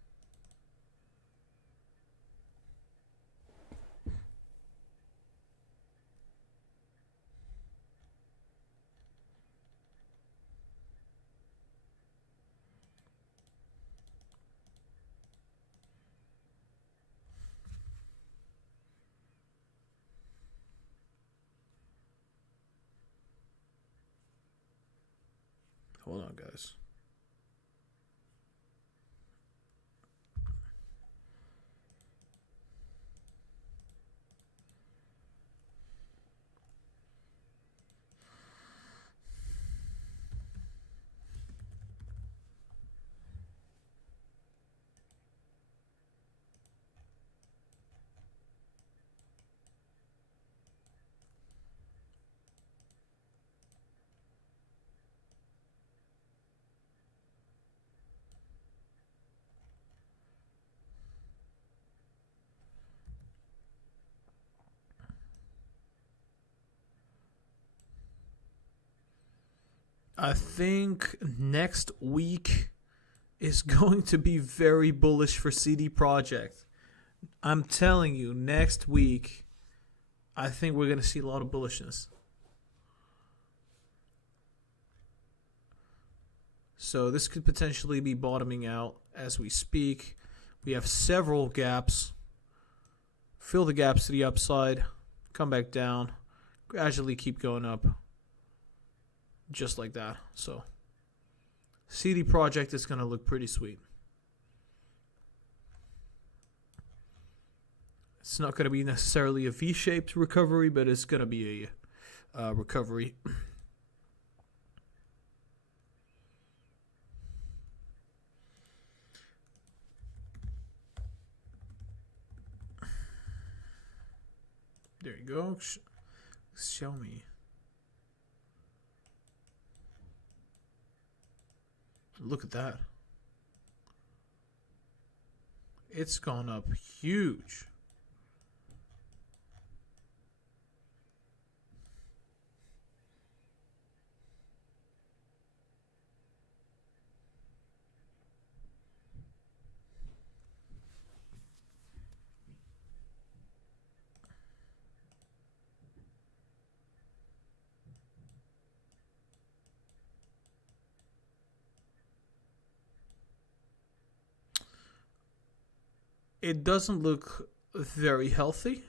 Hold on, guys. I think next week is going to be very bullish for CD Projekt. I'm telling you, next week, I think we're going to see a lot of bullishness. So this could potentially be bottoming out as we speak. We have several gaps. Fill the gaps to the upside, come back down, gradually keep going up. Just like that. So CD Projekt is going to look pretty sweet. It's not going to be necessarily a V-shaped recovery, but it's going to be a recovery. There you go. Show me. Look at that. It's gone up huge. It doesn't look very healthy.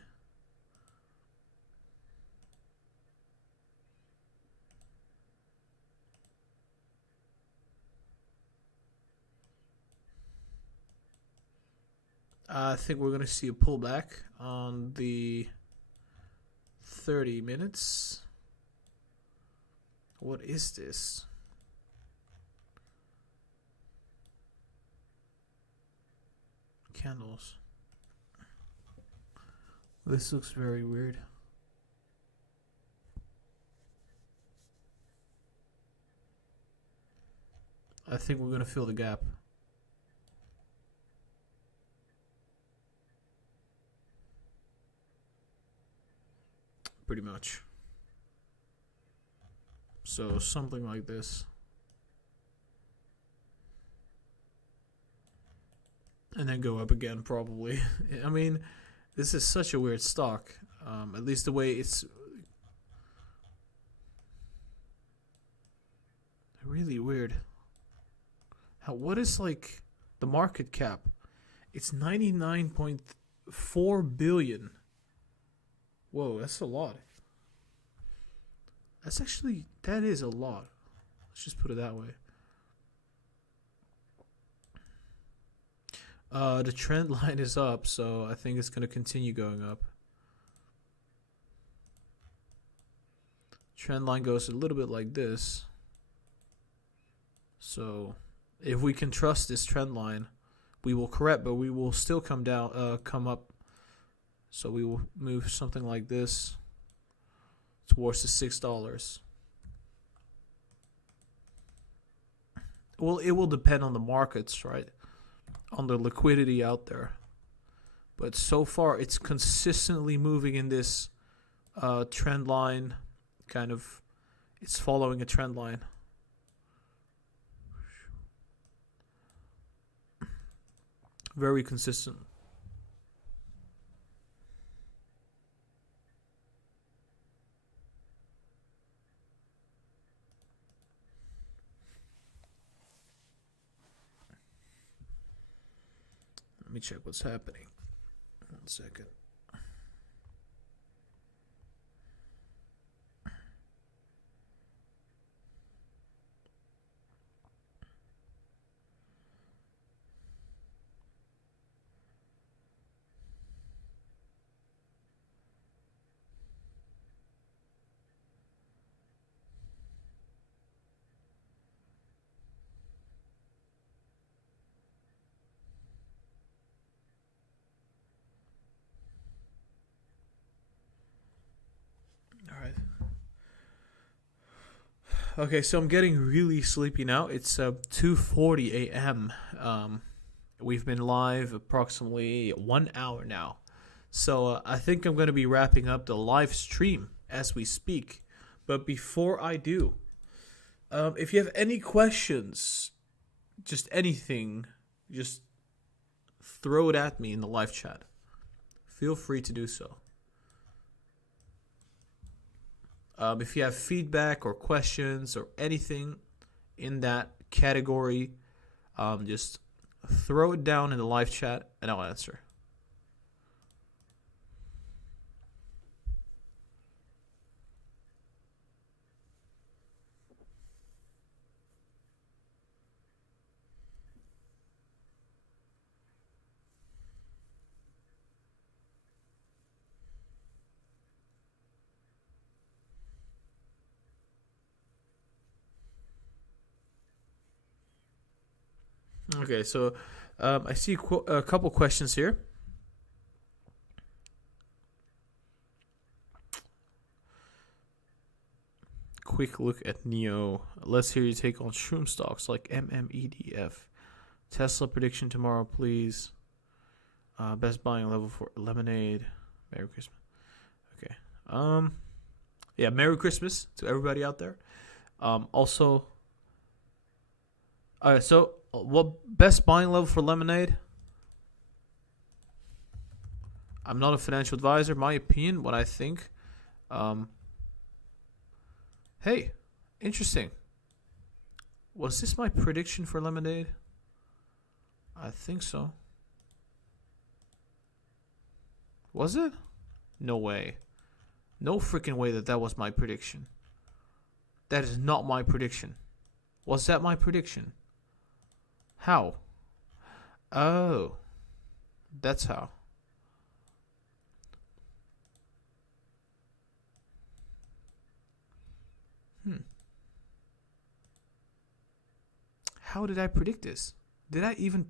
I think we're going to see a pullback on the 30 minutes. What is this? Candles. This looks very weird. I think we're going to fill the gap. Pretty much. So something like this. And then go up again, probably. I mean, this is such a weird stock. At least the way it's really weird. What is like the market cap? It's 99.4 billion. Whoa, that's a lot. That is a lot. Let's just put it that way. The trend line is up, so I think it's going to continue going up. Trend line goes a little bit like this. So if we can trust this trend line, we will correct, but we will still come up So we will move something like this towards the $6. Well, it will depend on the markets, right? On the liquidity out there. But so far, it's consistently moving in this trend line. Kind of, it's following a trend line. Very consistent. Let me check what's happening. 1 second. All right. Okay, so I'm getting really sleepy now. It's 2:40 a.m. We've been live approximately 1 hour now. So I think I'm going to be wrapping up the live stream as we speak. But before I do, if you have any questions, just anything, just throw it at me in the live chat. Feel free to do so. If you have feedback or questions or anything in that category, just throw it down in the live chat and I'll answer. Okay, so I see a couple questions here. Quick look at Neo. Let's hear you take on shroom stocks like MMEDF. Tesla prediction tomorrow, please. Best buying level for Lemonade. Merry Christmas. Okay. Yeah, Merry Christmas to everybody out there. Also, all right, so what best buying level for Lemonade? I'm not a financial advisor. My opinion, what I think. Hey, interesting. Was this my prediction for Lemonade? I think so. Was it? No way. No freaking way that was my prediction. That is not my prediction. Was that my prediction? How? Oh. That's how. How did I predict this? Did I even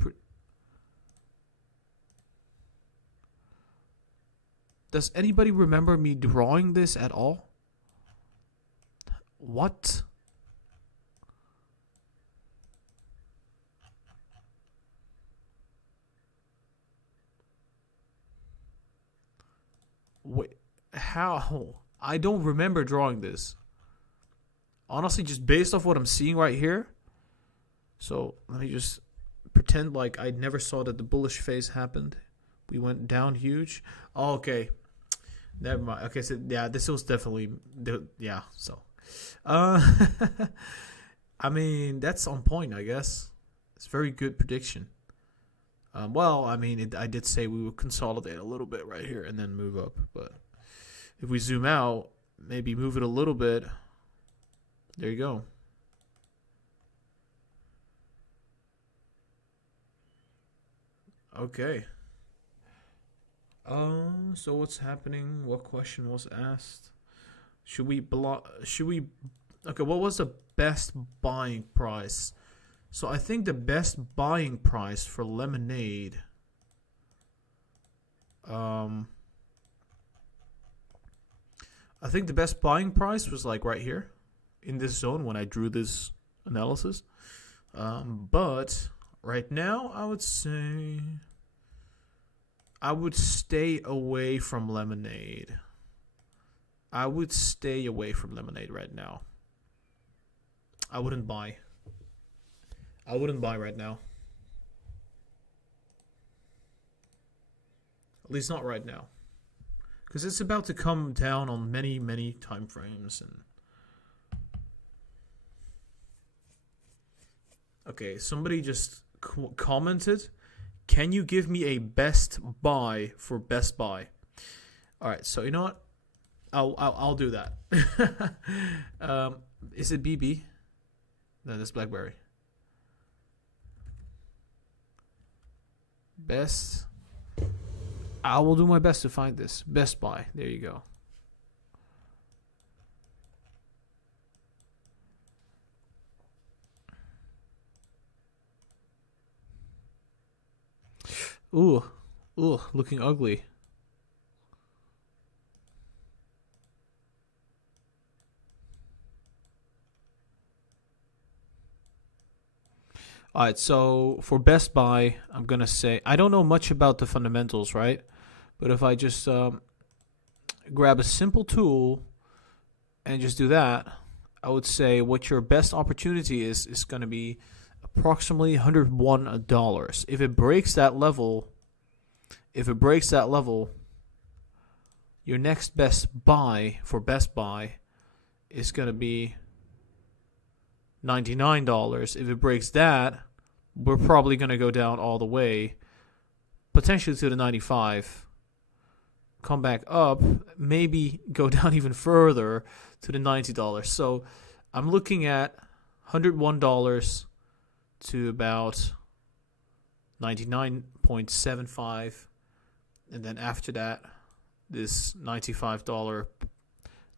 Does anybody remember me drawing this at all? What? Wait, how? I don't remember drawing this. Honestly, just based off what I'm seeing right here. So let me just pretend like I never saw that the bullish phase happened. We went down huge. Oh, okay. Never mind. Okay, so yeah, this was definitely yeah. So, I mean that's on point, I guess. It's a very good prediction. Well, I mean, I did say we would consolidate a little bit right here and then move up, but if we zoom out, maybe move it a little bit. There you go. Okay. So what's happening? What question was asked? Should we okay, what was the best buying price? So I think the best buying price for Lemonade I think the best buying price was like right here in this zone when I drew this analysis. But right now, I would say I would stay away from lemonade. I would stay away from lemonade right now. I wouldn't buy. I wouldn't buy right now. At least not right now. Because it's about to come down on many, many time frames. And okay, somebody just commented, can you give me a best buy for Best Buy? All right, so you know what? I'll do that. Is it BB? No, that's BlackBerry. Best. I will do my best to find this. Best Buy. There you go. Ooh, looking ugly. All right, so for Best Buy, I'm going to say, I don't know much about the fundamentals, right? But if I just grab a simple tool and just do that, I would say what your best opportunity is going to be approximately $101. If it breaks that level, your next best buy for Best Buy is going to be $99. If it breaks that, we're probably going to go down all the way, potentially to the 95. Come back up, maybe go down even further to the $90. So I'm looking at $101 to about 99.75, and then after that, this $95,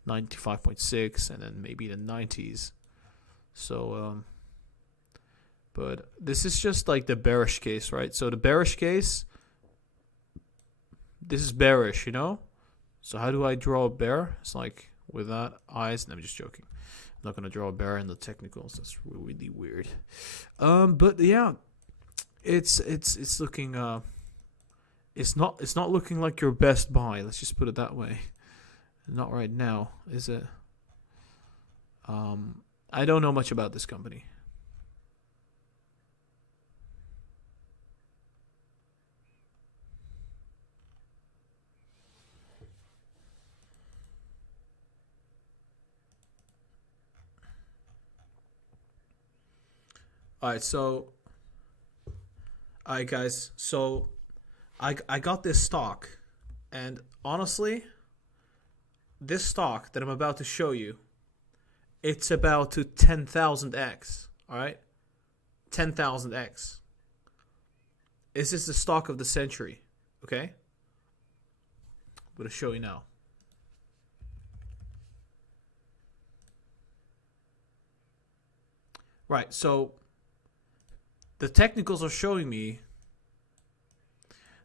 95.6, and then maybe the 90s. So, but this is just like the bearish case, right? So the bearish case, this is bearish, you know? So how do I draw a bear? It's like without eyes. No, I'm just joking. I'm not going to draw a bear in the technicals. That's really weird. But yeah, it's looking, it's not looking like your best buy. Let's just put it that way. Not right now, is it? I don't know much about this company. Alright, guys, so I got this stock, and honestly, this stock that I'm about to show you, it's about to 10,000x, alright? 10,000x. This is the stock of the century, okay? I'm going to show you now. Right, so the technicals are showing me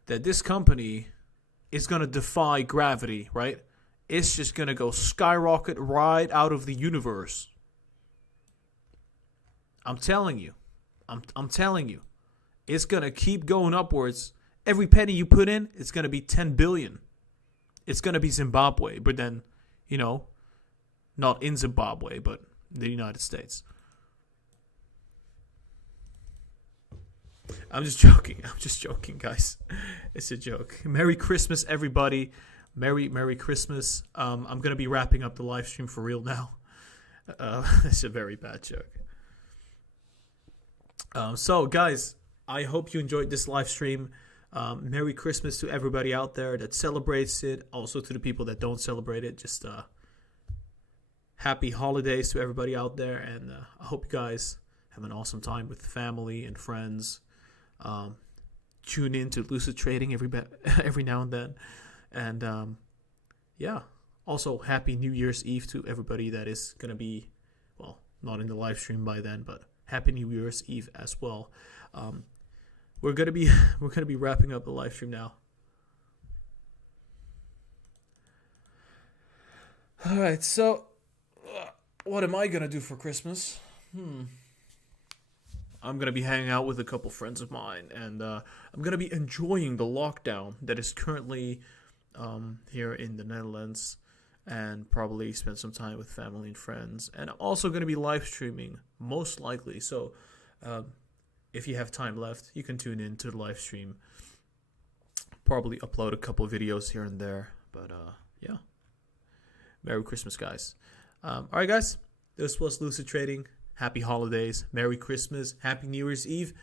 that this company is going to defy gravity, right? It's just going to go skyrocket right out of the universe. I'm telling you. I'm telling you. It's going to keep going upwards. Every penny you put in, it's going to be 10 billion. It's going to be Zimbabwe, but then, you know, not in Zimbabwe, but the United States. I'm just joking, guys. It's a joke. Merry Christmas, everybody. Merry Christmas. I'm going to be wrapping up the live stream for real now. That's a very bad joke. So, guys, I hope you enjoyed this live stream. Merry Christmas to everybody out there that celebrates it. Also to the people that don't celebrate it. Just happy holidays to everybody out there. And I hope you guys have an awesome time with family and friends. Tune in to Lucid Trading every now and then. And yeah, also happy New Year's Eve to everybody that is going to be, well, not in the live stream by then, but happy New Year's Eve as well. We're going to be wrapping up the live stream now. All right, so what am I gonna do for Christmas? I'm gonna be hanging out with a couple friends of mine, and I'm gonna be enjoying the lockdown that is currently here in the Netherlands, and probably spend some time with family and friends. And I'm also gonna be live streaming, most likely. So, if you have time left, you can tune in to the live stream. Probably upload a couple videos here and there, but yeah. Merry Christmas, guys. All right, guys. This was Lucid Trading. Happy holidays. Merry Christmas. Happy New Year's Eve.